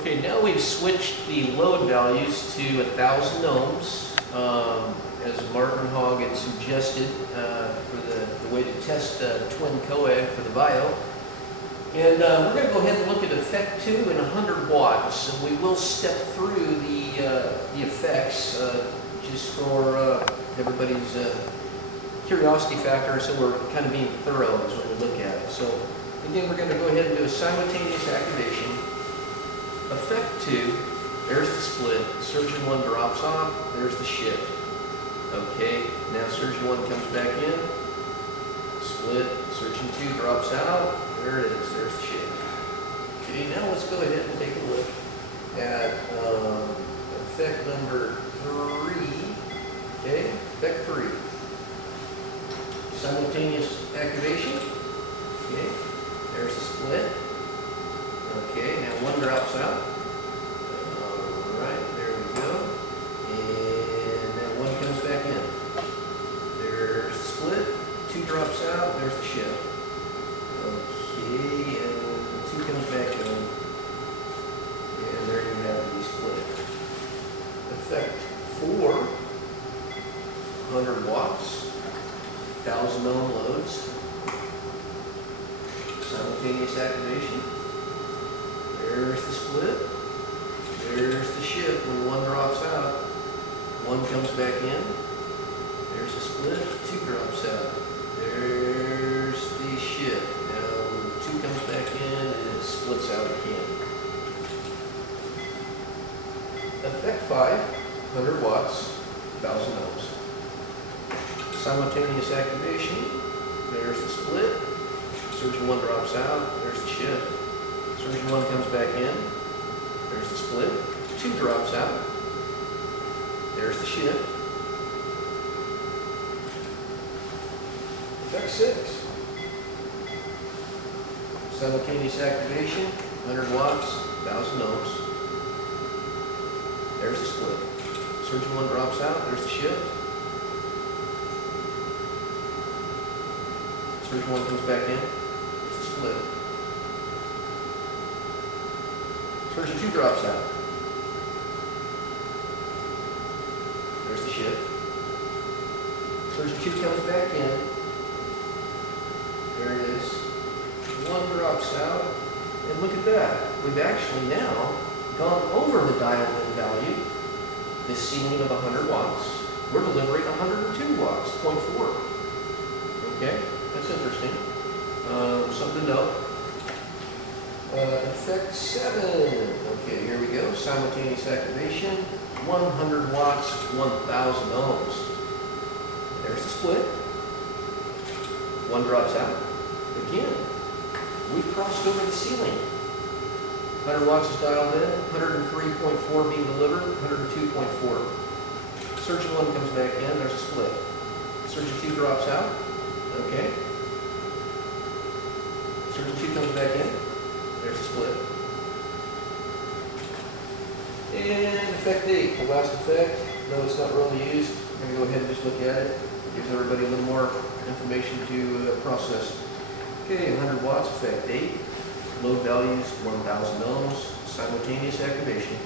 Okay, now we've switched the load values to 1,000 ohms, as Martin Hogg had suggested for the way to test Twin Coag for the Vio. And we're going to go ahead and look at effect 2 and 100 watts, and we will step through the effects just for everybody's curiosity factor, so we're kind of being thorough as we look at it. So again, we're going to go ahead and do a simultaneous activation. Effect 2, there's the split, surgeon 1 drops off, there's the shift. Okay, now surgeon 1 comes back in, split, surgeon 2 drops out, there it is, there's the shift. Okay, now let's go ahead and take a look at effect number 3. Okay, effect 3. Simultaneous activation. Okay, there's the split. Okay, now 1 drops out. Alright, there we go. And now 1 comes back in. There's the split. 2 drops out. There's the shift. Okay, and 2 comes back in. And there you have the split. Effect 4, 100 watts, 1,000 ohm loads. Simultaneous activation. There's the split. There's the shift when 1 drops out. 1 comes back in. There's the split. 2 drops out. There's the shift. Now when 2 comes back in, it splits out again. Effect 5, 100 watts, 1,000 ohms. Simultaneous activation. There's the split. Surgeon 1 drops out. There's the shift. Surgeon 1 comes back in. There's the split. 2 drops out. There's the shift. Effect 6. Simultaneous activation. 100 watts, 1,000 ohms. There's the split. Surgeon 1 drops out. There's the shift. Surgeon 1 comes back in. There's the split. Surgeon 2 drops out. There's the shift. Surgeon 2 comes back in. There it is. 1 drops out. And look at that. We've actually now gone over the dialed-in value, the ceiling of 100 watts. We're delivering 102 watts, 0.4. Okay, that's interesting. Something to note. Effect 7. Okay, here we go. Simultaneous activation. 100 watts, 1,000 ohms. There's the split. 1 drops out. Again, we've crossed over the ceiling. 100 watts is dialed in. 103.4 being delivered. 102.4. Surgeon 1 comes back in. There's a split. Surgeon 2 drops out. Okay. Surgeon 2 comes back in. There's a split. And effect 8, the last effect, though it's not really used, I'm going to go ahead and just look at it. It gives everybody a little more information to process. Okay, 100 watts, effect 8. Load values, 1,000 ohms, simultaneous activation.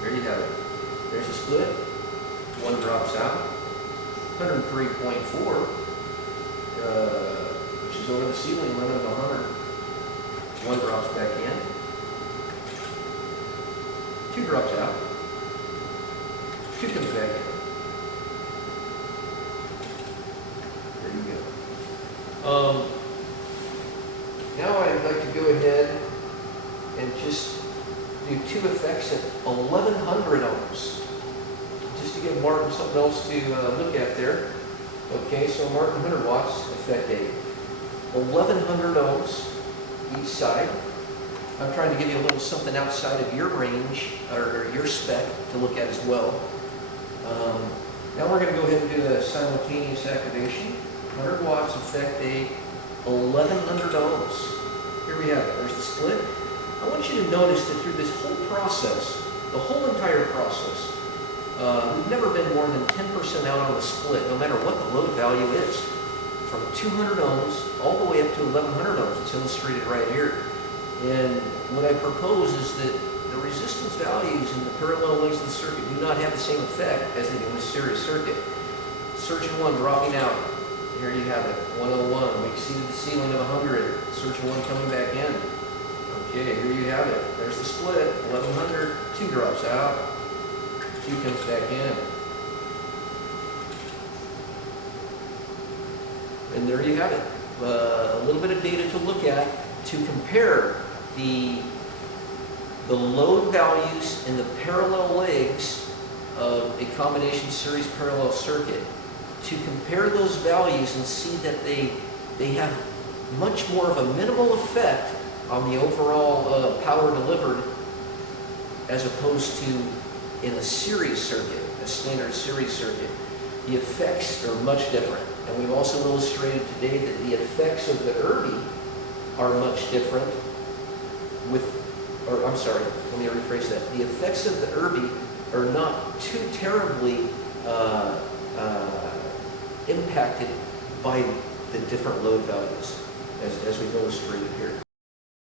There you have it. There's a split. 1 drops out. 103.4, which is over the ceiling limit of 100. 1 drops back in. 2 drops out. 2 comes back in. There you go. Now I'd like to go ahead and just do 2 effects at 1,100 ohms. Just to give Martin something else to look at there. Okay, so Martin 100 watts, effect 8. 1,100 ohms each side. I'm trying to give you a little something outside of your range or your spec to look at as well. Now we're going to go ahead and do a simultaneous activation. 100 watts, effect 8, 1,100 ohms. Here we have it. There's the split. I want you to notice that through this whole process, the whole entire process, we've never been more than 10% out on the split, no matter what the load value is. From 200 ohms all the way up to 1,100 ohms. It's illustrated right here. And what I propose is that the resistance values in the parallel legs of the circuit do not have the same effect as they do in a series circuit. Surgeon 1 dropping out. Here you have it, 101. We exceeded the ceiling of 100. Surgeon 1 coming back in. Okay, here you have it. There's the split, 1100. 2 drops out. 2 comes back in. And there you have it. A little bit of data to look at to compare the load values in the parallel legs of a combination series parallel circuit. To compare those values and see that they have much more of a minimal effect on the overall power delivered as opposed to in a series circuit, a standard series circuit. The effects are much different. And we've also illustrated today that the effects of the ERBE are much different let me rephrase that. The effects of the ERBE are not too terribly impacted by the different load values as we've illustrated here.